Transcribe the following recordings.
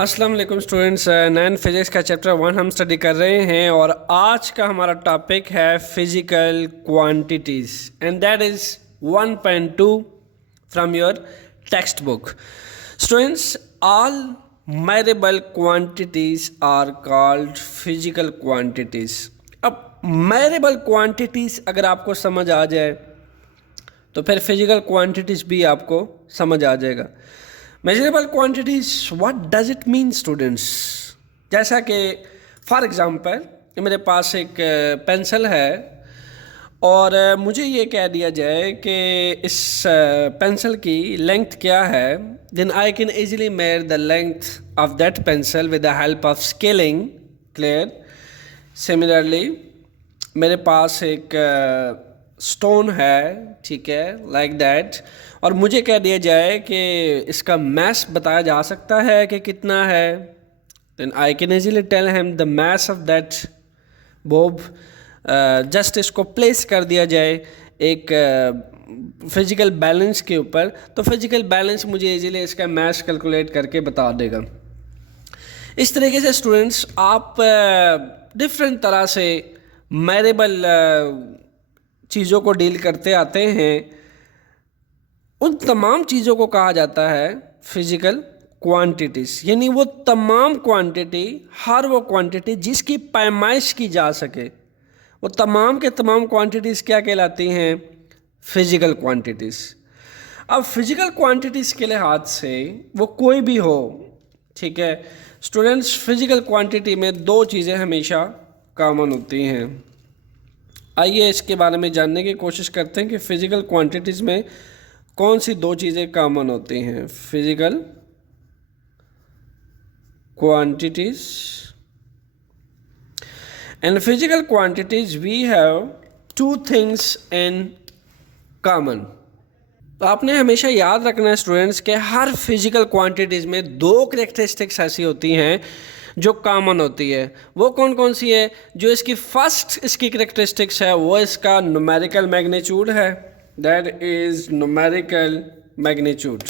अस्सलाम वालेकुम स्टूडेंट्स। नैन फिजिक्स का चैप्टर 1 हम स्टडी कर रहे हैं और आज का हमारा टॉपिक है physical quantities and that is 1.2 from your textbook. Students, all measurable quantities are called physical quantities. अब मेजरेबल क्वांटिटीज़ अगर आपको समझ आ जाए तो फिर फिजिकल क्वांटिटीज़ भी आपको समझ आ जाएगा। Measurable quantities, what does it mean students? जैसा कि फॉर एग्जांपल मेरे पास एक पेंसिल है और मुझे ये कह दिया जाए कि इस पेंसिल की लेंथ क्या है, then I can easily measure the length of that pencil with the help of scaling. Clear? Similarly मेरे पास एक स्टोन है, ठीक है, लाइक दैट, और मुझे कह दिया जाए कि इसका मैस बताया जा सकता है कि कितना है, then I can easily tell him the mass of that bob. Just इसको प्लेस कर दिया जाए एक फिजिकल बैलेंस के ऊपर, तो फिजिकल बैलेंस मुझे इजीली इसका मैस कैलकुलेट करके बता देगा। इस तरीके से स्टूडेंट्स आप डिफरेंट तरह से मेजरेबल चीज़ों को डील करते आते हैं। उन तमाम चीज़ों को कहा जाता है फिजिकल क्वांटिटीज़, यानी वो तमाम क्वांटिटी, हर वो क्वांटिटी जिसकी पैमाइश की जा सके, वो तमाम के तमाम क्वांटिटीज़ क्या कहलाती हैं? Physical quantities. अब फिजिकल क्वांटिटीज़ के लिहाज से वो कोई भी हो, ठीक है स्टूडेंट्स, फिजिकल क्वांटिटी में दो चीज़ें हमेशा कॉमन होती हैं। आइए इसके बारे में जानने की कोशिश करते हैं कि फिजिकल क्वांटिटीज़ में कौन सी दो चीज़ें कॉमन होती हैं। Physical quantities, and physical quantities we have two things in common. तो आपने हमेशा याद रखना है स्टूडेंट्स कि हर फिजिकल क्वांटिटीज़ में दो कैरेक्टरिस्टिक्स ऐसी होती हैं जो कॉमन होती है। वो कौन कौन सी है? जो इसकी फर्स्ट इसकी कैरेक्टरिस्टिक्स है वो इसका न्यूमेरिकल मैग्नीट्यूड है, that is numerical magnitude.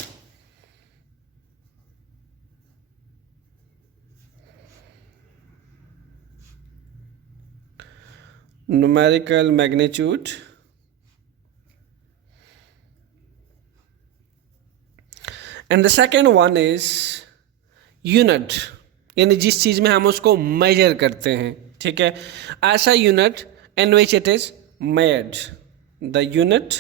Numerical magnitude, and the second one is unit, यानी जिस चीज़ में हम उसको मेजर करते हैं, ठीक है, ऐसा unit in which it is made, the unit,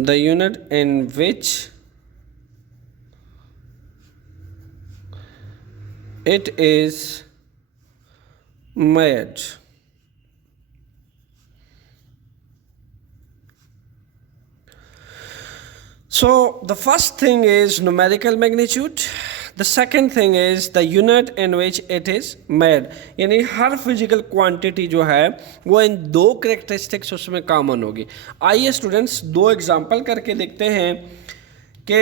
the unit in which it is made. So the first thing is numerical magnitude, the second thing is the unit in which it is made, यानी हर physical quantity जो है वो इन दो characteristics उसमें common होगी। आइए students दो example करके देखते हैं कि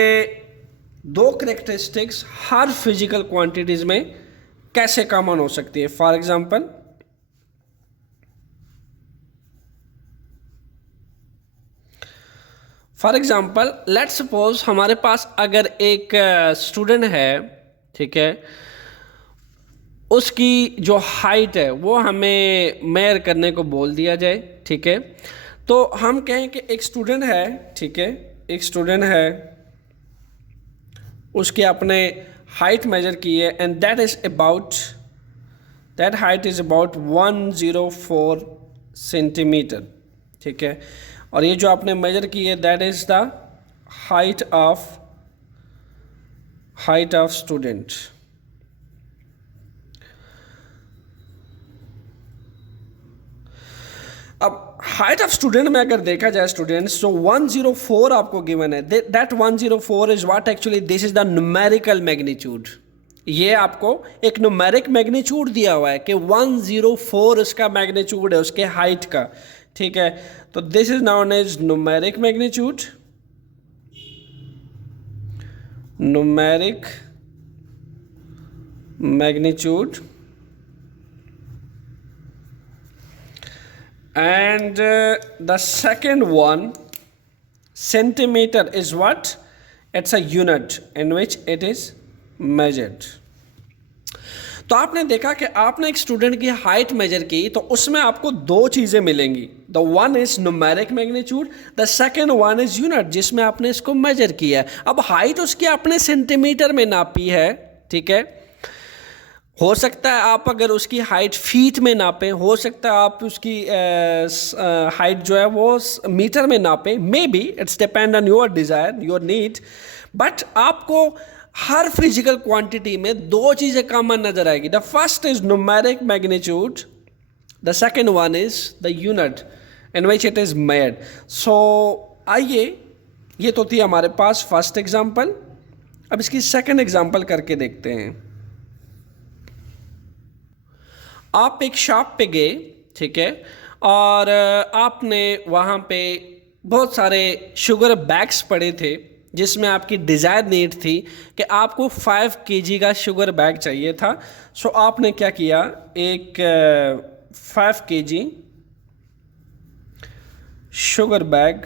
दो करेक्टरिस्टिक्स हर फिजिकल क्वांटिटीज़ में कैसे कॉमन हो सकती है। फॉर एग्जांपल लेट्स सपोज हमारे पास अगर एक स्टूडेंट है, ठीक है, उसकी जो हाइट है वो हमें मेजर करने को बोल दिया जाए, ठीक है, तो हम कहें कि एक स्टूडेंट है, ठीक है, एक स्टूडेंट है, उसके अपने हाइट मेजर की है and that height is about 104 centimetre, ठीक है, और ये जो आपने मेजर की है that is the height of student. अब हाइट ऑफ स्टूडेंट में अगर देखा जाए स्टूडेंट्स, तो 104 आपको गिवन है, that 104 is what actually, this is the numerical magnitude. ये आपको एक न्यूमेरिक मैग्नीट्यूड दिया हुआ है कि 104 उसका मैग्नीट्यूड है उसके हाइट का, ठीक है, तो this is known as numeric magnitude, numeric magnitude, and the second one centimeter is what? It's a unit in which it is measured. तो आपने देखा कि आपने एक स्टूडेंट की हाइट मेजर की तो उसमें आपको दो चीज़ें मिलेंगी। The one is numeric magnitude, the second one is unit जिसमें आपने इसको मेजर किया है। अब हाइट उसकी आपने सेंटीमीटर में नापी है, ठीक है। हो सकता है आप अगर उसकी हाइट फीट में नापें, हो सकता है आप उसकी हाइट जो है वो मीटर में नापें, maybe it's depend on your desire your need. But आपको हर फिजिकल क्वांटिटी में दो चीज़ें कॉमन नजर आएगी। The first is numeric magnitude, the second one is the unit in which it is made. So आइए, ये तो थी हमारे पास फर्स्ट एग्जाम्पल। अब इसकी सेकेंड एग्जाम्पल करके देखते हैं। आप एक शॉप पे गए, ठीक है, और आपने वहाँ पे बहुत सारे शुगर बैग्स पड़े थे जिसमें आपकी डिज़ायर नीड थी कि आपको 5 kg का शुगर बैग चाहिए था। सो आपने क्या किया, एक 5 kg शुगर बैग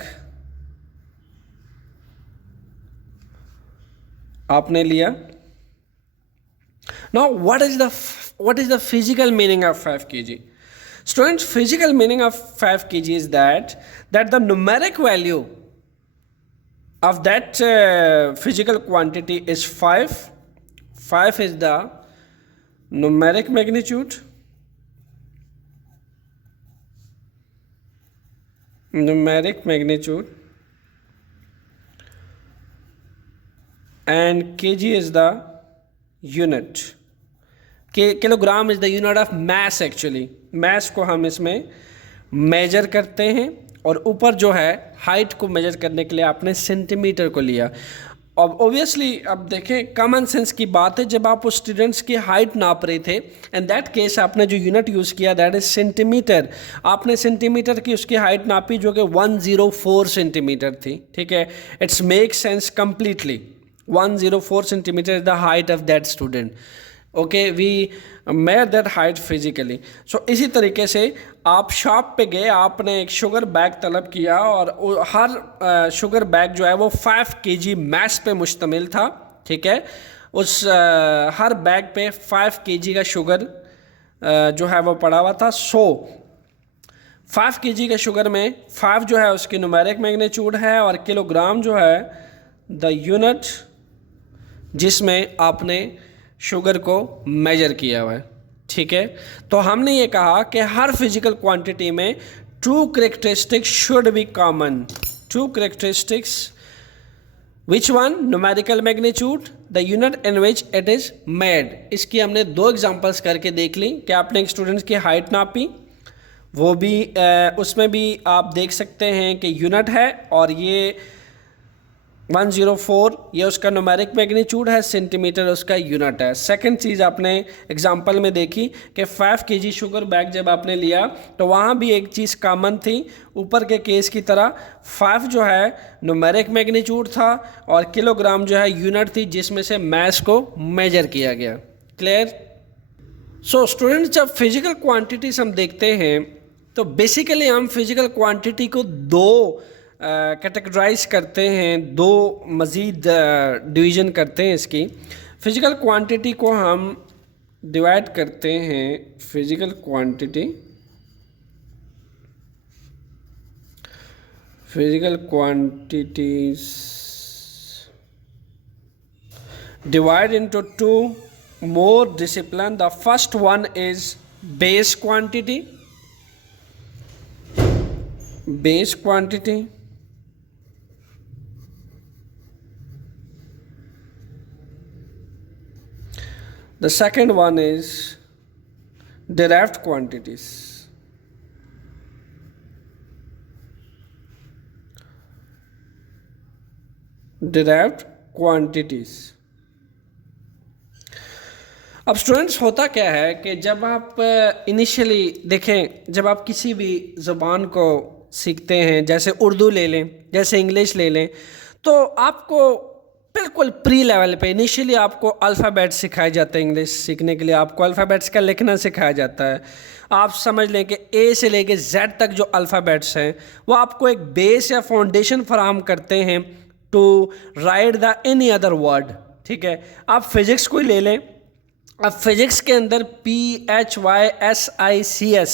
आपने लिया। Now what is the physical meaning of 5 kg? Students, physical meaning of 5 kg is that the numeric value of that physical quantity is 5. 5 is the numeric magnitude. Numeric magnitude. And kg is the unit. Kilogram is the unit of mass. Actually mass को हम इसमें major करते हैं और ऊपर जो है height को मेजर करने के लिए आपने सेंटीमीटर को लिया। अब ऑब्वियसली अब देखें, कॉमन सेंस की बात है, जब आप उस स्टूडेंट्स की हाइट नाप रहे थे एंड दैट केस आपने जो यूनिट यूज़ किया दैट इज सेंटीमीटर। आपने सेंटीमीटर की उसकी हाइट नापी जो कि 104 सेंटीमीटर थी, ठीक है। It's make sense completely. 104 centimetre is the height of that student. Okay, we measure that height physically. So इसी तरीके से आप शॉप पे गए, आपने एक शुगर बैग तलब किया और हर शुगर बैग जो है वो 5 kg मैस पे मुश्तमिल था, ठीक है। उस हर बैग पे 5 kg का शुगर जो है वो पड़ा हुआ था। सो 5 kg के शुगर में 5 जो है उसकी न्यूमेरिक मैग्नीट्यूड है और किलोग्राम जो है द यूनिट जिसमें आपने शुगर को मेजर किया हुआ है, ठीक है। तो हमने ये कहा कि हर फिजिकल क्वांटिटी में 2 characteristics should be common. 2 characteristics, which one? Numerical magnitude, the unit in which it is made. इसकी हमने 2 एग्जांपल्स करके देख ली कि आपने एक स्टूडेंट्स की हाइट नापी, वो भी उसमें भी आप देख सकते हैं कि यूनिट है और ये 104 ये उसका न्यूमेरिक मैग्नीट्यूड है, सेंटीमीटर उसका यूनिट है। सेकंड चीज़ आपने एग्जांपल में देखी कि 5 kg शुगर बैग जब आपने लिया तो वहाँ भी एक चीज़ कॉमन थी, ऊपर के केस की तरह 5 जो है न्यूमेरिक मैग्नीट्यूड था और किलोग्राम जो है यूनिट थी जिसमें से मैस को मेजर किया गया। क्लियर? सो स्टूडेंट्स, जब फिजिकल क्वांटिटीज हम देखते हैं तो बेसिकली हम फिजिकल क्वांटिटी को 2 कैटेगराइज करते हैं, 2 मज़ीद डिवीज़न करते हैं इसकी। फ़िज़िकल क्वांटिटी को हम डिवाइड करते हैं physical quantities divide into 2 more discipline. The first one is base quantity. The second one is derived quantities. अब स्टूडेंट्स, होता क्या है कि जब आप इनिशियली देखें, जब आप किसी भी ज़बान को सीखते हैं, जैसे उर्दू ले लें, जैसे इंग्लिश ले लें, तो आपको बिल्कुल प्री लेवल पे इनिशियली आपको अल्फ़ाबेट सिखाए जाते हैं। इंग्लिश सीखने के लिए आपको अल्फ़ाबेट्स का लिखना सिखाया जाता है। आप समझ लें कि ए से लेके जेड तक जो अल्फ़ाबेट्स हैं वो आपको एक बेस या फाउंडेशन फराहम करते हैं to write the any other word. ठीक है, आप फिजिक्स को ही ले लें। अब फिजिक्स के अंदर PHYSICS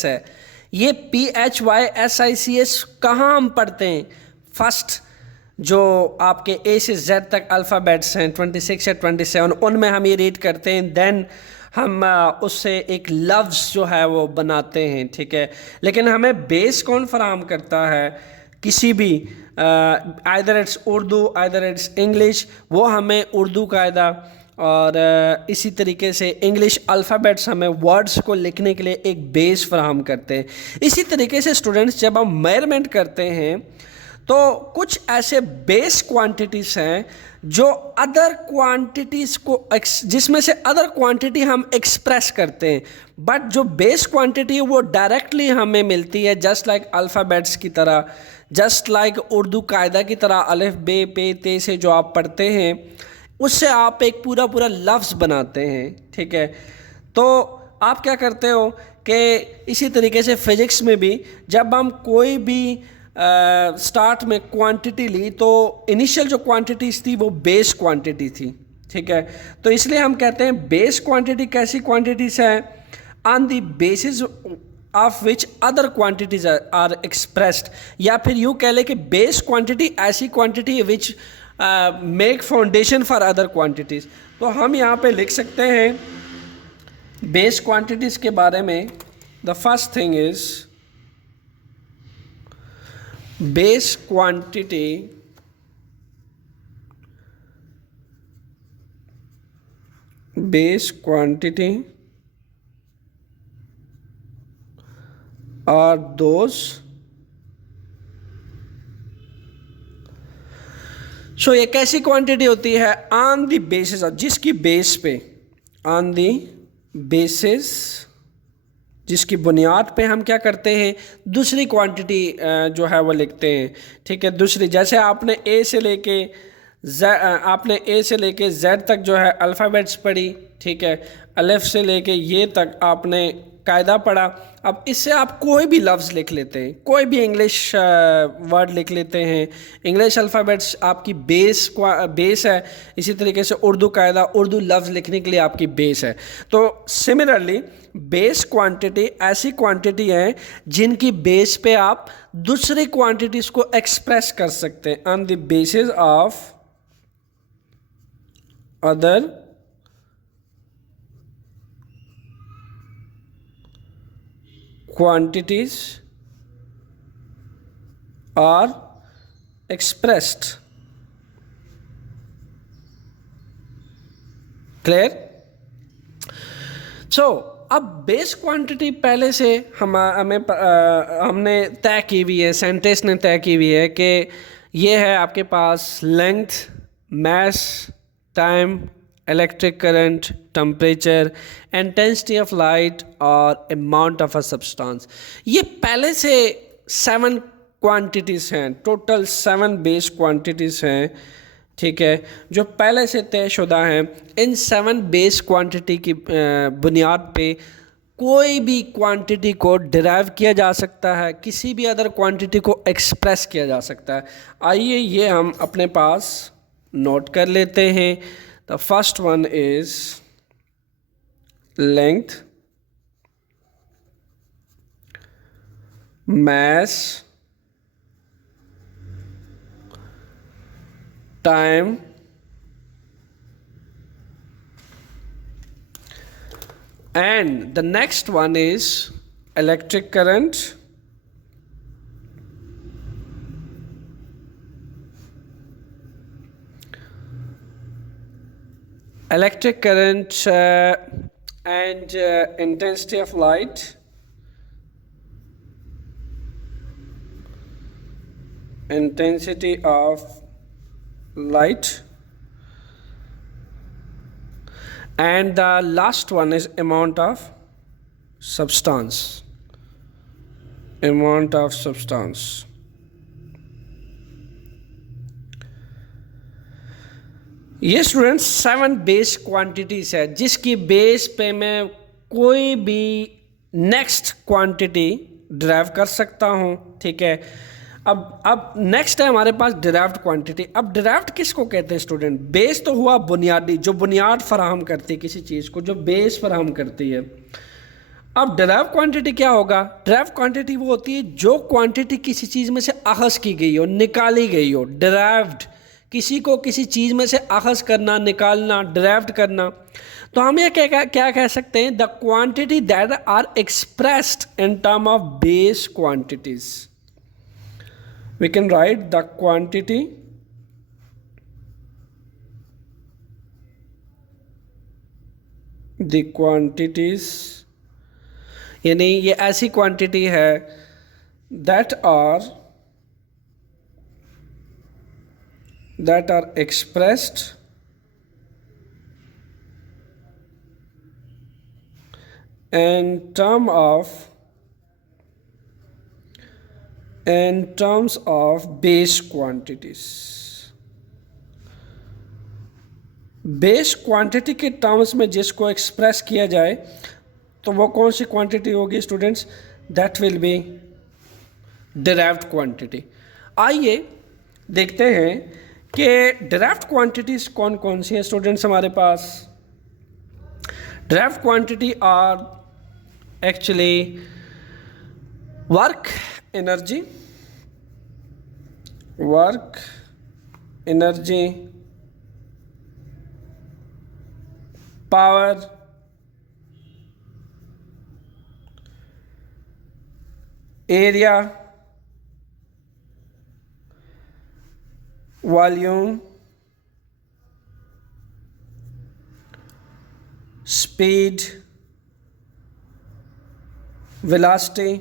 है। ये PHYSICS कहाँ हम पढ़ते हैं? फर्स्ट जो आपके A से Z तक अल्फ़ाबेट्स हैं 26 या 27, उनमें हम ये रीड करते हैं, देन हम उससे एक लफ्ज़ जो है वो बनाते हैं। ठीक है, लेकिन हमें बेस कौन फराहम करता है? किसी भी either it's Urdu either it's English, वो हमें उर्दू कायदा और इसी तरीके से इंग्लिश अल्फ़ाबेट्स हमें वर्ड्स को लिखने के लिए एक बेस फराहम करते हैं। इसी तरीके से स्टूडेंट्स जब हम मेजरमेंट करते हैं तो कुछ ऐसे बेस क्वांटिटीज़ हैं जो अदर क्वांटिटीज़ को जिसमें से अदर क्वांटिटी हम एक्सप्रेस करते हैं, बट जो बेस क्वांटिटी है वो डायरेक्टली हमें मिलती है, जस्ट लाइक अल्फ़ाबेट्स की तरह, जस्ट लाइक उर्दू कायदा की तरह अलिफ बे पे ते से जो आप पढ़ते हैं उससे आप एक पूरा पूरा लफ्ज़ बनाते हैं। ठीक है, तो आप क्या करते हो कि इसी तरीके से फिज़िक्स में भी जब हम कोई भी स्टार्ट में क्वांटिटी ली तो इनिशियल जो क्वांटिटीज़ थी वो बेस क्वांटिटी थी। ठीक है, तो इसलिए हम कहते हैं बेस क्वांटिटी कैसी क्वांटिटीज़ हैं? On the basis of which other quantities are expressed, या फिर यूँ कह लें कि बेस क्वांटिटी ऐसी क्वांटिटी है which make foundation for other quantities. तो हम यहाँ पे लिख सकते हैं बेस क्वांटिटीज़ के बारे में। The first thing is base quantity are those, सो ये कैसी क्वांटिटी होती है? ऑन द बेसिस, जिसकी बेस पे, ऑन द बेसिस, जिसकी बुनियाद पे हम क्या करते हैं? दूसरी क्वांटिटी जो है वो लिखते हैं। ठीक है, दूसरी, जैसे आपने A से लेके Z तक जो है अल्फ़ाबेट्स पढ़ी। ठीक है, अलिफ से लेके ये तक आपने कायदा पढ़ा। अब इससे आप कोई भी लफ्ज़ लिख लेते हैं, कोई भी इंग्लिश वर्ड लिख लेते हैं। इंग्लिश अल्फ़ाबेट्स आपकी बेस है। इसी तरीके से उर्दू कायदा, उर्दू लफ्ज़ लिखने के लिए आपकी बेस है। तो सिमिलरली बेस क्वांटिटी ऐसी क्वांटिटी है जिनकी बेस पे आप दूसरी क्वांटिटीज़ को एक्सप्रेस कर सकते हैं on the basis of other quantities are expressed. Clear? So अब बेस क्वांटिटी पहले से हमने तय की हुई है, साइंटिस्ट ने तय की हुई है कि ये है आपके पास length, mass, time, electric current, temperature, intensity of light और अमाउंट ऑफ अ सब्सटेंस। ये पहले से 7 क्वांटिटीज़ हैं, टोटल 7 बेस क्वांटिटीज़ हैं। ठीक है, जो पहले से तयशुदा हैं। इन 7 बेस क्वांटिटी की बुनियाद पे कोई भी क्वांटिटी को डिराइव किया जा सकता है, किसी भी अदर क्वांटिटी को एक्सप्रेस किया जा सकता है। आइए ये हम अपने पास नोट कर लेते हैं। The first one is length, mass, time, and the next one is electric current, and intensity of light, and the last one is amount of substance. ये स्टूडेंट्स 7 बेस क्वांटिटीज़ है जिसकी बेस पे मैं कोई भी नेक्स्ट क्वांटिटी ड्राइव कर सकता हूँ। ठीक है, अब नेक्स्ट है हमारे पास डिराइव्ड क्वांटिटी। अब डिराइव्ड किसको कहते हैं स्टूडेंट? बेस तो हुआ बुनियादी, जो बुनियाद फराहम करती है किसी चीज़ को, जो बेस फराहम करती है। अब डिराइव क्वांटिटी क्या होगा? डिराइव क्वांटिटी वो होती है जो क्वांटिटी किसी चीज़ में से अखज़ की गई हो, निकाली गई हो। डिराइव्ड, किसी को किसी चीज़ में से अखज़ करना, निकालना, डिराइव्ड करना। तो हम ये क्या कह सकते हैं? The quantity that are expressed in term of base quantities. We can write the quantity the quantities, यानी ये ऐसी क्वांटिटी है that are expressed in terms of base quantities। Base quantity के टर्म्स में जिसको एक्सप्रेस किया जाए तो वो कौन सी क्वांटिटी होगी students? That will be derived quantity. आइए देखते हैं कि डिराइव्ड क्वांटिटीज कौन कौन सी हैं स्टूडेंट्स हमारे पास। Derived quantity are actually work energy, power, area, volume, speed, velocity,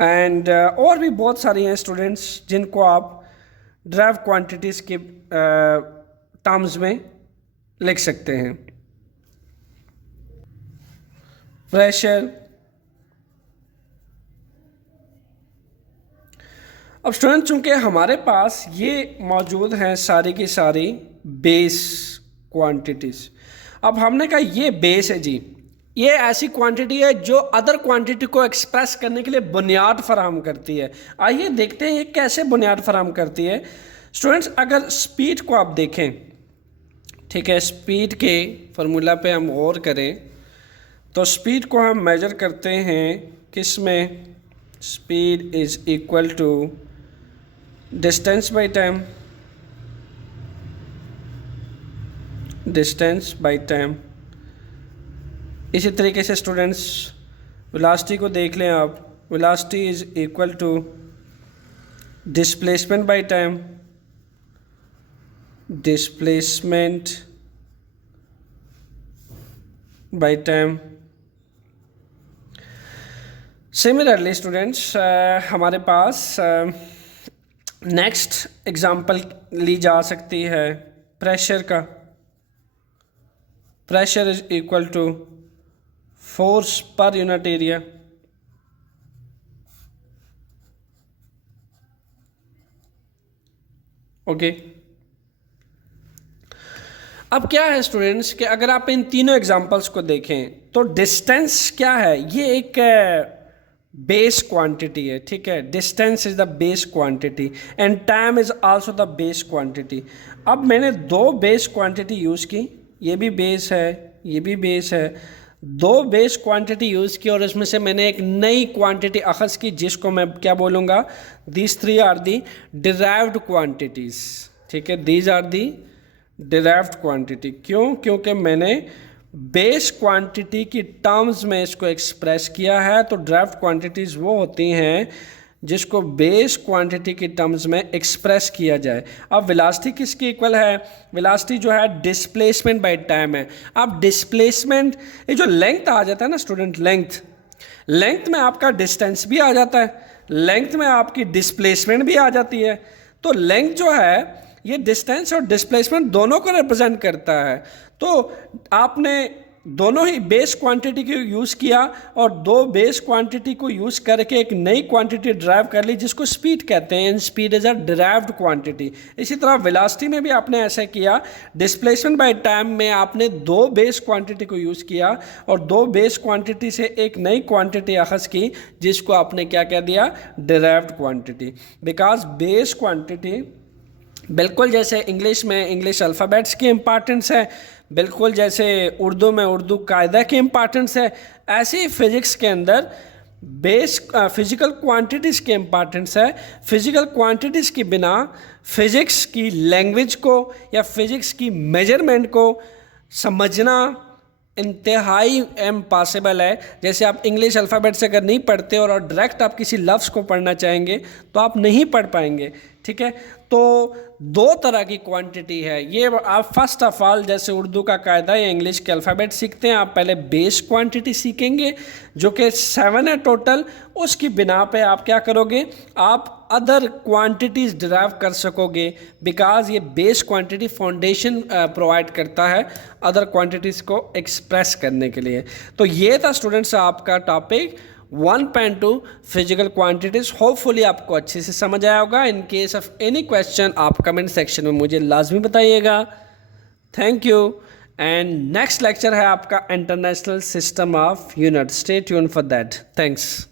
and और भी बहुत सारी हैं स्टूडेंट्स जिनको आप डिराइव क्वांटिटीज़ के टर्म्स में लिख सकते हैं। प्रेशर। अब स्टूडेंट चूंकि हमारे पास ये मौजूद हैं सारी की सारी बेस क्वांटिटीज़, अब हमने कहा ये बेस है जी, ये ऐसी क्वांटिटी है जो अदर क्वांटिटी को एक्सप्रेस करने के लिए बुनियाद फराहम करती है। आइए देखते हैं ये कैसे बुनियाद फराहम करती है। स्टूडेंट्स अगर स्पीड को आप देखें, ठीक है, स्पीड के फार्मूला पे हम गौर करें तो स्पीड को हम मेजर करते हैं किस में? Speed is equal to distance by time, distance by time. इसी तरीके से स्टूडेंट्स वेलोसिटी को देख लें आप, velocity is equal to displacement by time, displacement by time. Similarly students हमारे पास नेक्स्ट एग्जांपल ली जा सकती है प्रेशर का। Pressure is equal to force per unit area. Okay, अब क्या है स्टूडेंट्स कि अगर आप इन तीनों एग्जांपल्स को देखें तो डिस्टेंस क्या है? ये एक बेस क्वांटिटी है, ठीक है। Distance is the base quantity and time is also the base quantity. अब मैंने दो बेस क्वांटिटी यूज़ की, ये भी बेस है, ये भी बेस है, दो बेस क्वांटिटी यूज़ की और इसमें से मैंने एक नई क्वांटिटी अखज़ की जिसको मैं क्या बोलूँगा? These three are the derived quantities, ठीक है। These are the derived quantity. क्यों? क्योंकि मैंने बेस क्वांटिटी की टर्म्स में इसको एक्सप्रेस किया है। तो डिराइव्ड क्वांटिटीज़ वो होती हैं जिसको बेस क्वांटिटी की टर्म्स में एक्सप्रेस किया जाए। अब वेलोसिटी किसकी इक्वल है? वेलोसिटी जो है डिस्प्लेसमेंट बाय टाइम है। अब डिस्प्लेसमेंट, ये जो लेंथ आ जाता है ना स्टूडेंट, लेंथ में आपका डिस्टेंस भी आ जाता है, लेंथ में आपकी डिस्प्लेसमेंट भी आ जाती है। तो लेंथ जो है ये डिस्टेंस और डिस्प्लेसमेंट दोनों को रिप्रेजेंट करता है। तो आपने दोनों ही बेस क्वांटिटी को यूज़ किया और दो बेस क्वांटिटी को यूज़ करके एक नई क्वांटिटी ड्राइव कर ली जिसको स्पीड कहते हैं, and speed is a derived quantity. इसी तरह वेलोसिटी में भी आपने ऐसा किया, डिस्प्लेसमेंट बाय टाइम में आपने दो बेस क्वांटिटी को यूज़ किया और दो बेस क्वांटिटी से एक नई क्वांटिटी अखज़ की जिसको आपने क्या कह दिया, derived quantity. Because base quantity बिल्कुल जैसे इंग्लिश में इंग्लिश अल्फ़ाबेट्स की इम्पॉर्टेंस है, बिल्कुल जैसे उर्दू में उर्दू कायदा की इम्पॉर्टेंस है, ऐसे ही फिज़िक्स के अंदर बेस फिज़िकल क्वांटिटीज़ की इम्पॉर्टेंस है। फिज़िकल क्वांटिटीज़ के बिना फिज़िक्स की लैंग्वेज को या फिज़िक्स की मेजरमेंट को समझना इंतहाई इम्पॉसिबल है। जैसे आप इंग्लिश अल्फ़ाबेट से अगर नहीं पढ़ते और डायरेक्ट आप किसी लफ्ज़ को पढ़ना चाहेंगे तो आप नहीं पढ़ पाएंगे, ठीक है। तो दो तरह की क्वांटिटी है ये। आप फर्स्ट ऑफ ऑल जैसे उर्दू का कायदा या इंग्लिश के अल्फ़ाबेट सीखते हैं, आप पहले बेस क्वांटिटी सीखेंगे जो कि 7 है टोटल। उसकी बिना पे आप क्या करोगे, आप अदर क्वांटिटीज़ डिराइव कर सकोगे, बिकॉज ये बेस क्वांटिटी फाउंडेशन प्रोवाइड करता है अदर क्वांटिटीज़ को एक्सप्रेस करने के लिए। तो ये था स्टूडेंट्स आपका टॉपिक 1.2 फिजिकल क्वांटिटीज़। होपफुली आपको अच्छे से समझ आया होगा। In case of any question आप कमेंट सेक्शन में मुझे लाजमी बताइएगा। Thank you. And next lecture है आपका international system of unit. Stay tune for that. Thanks.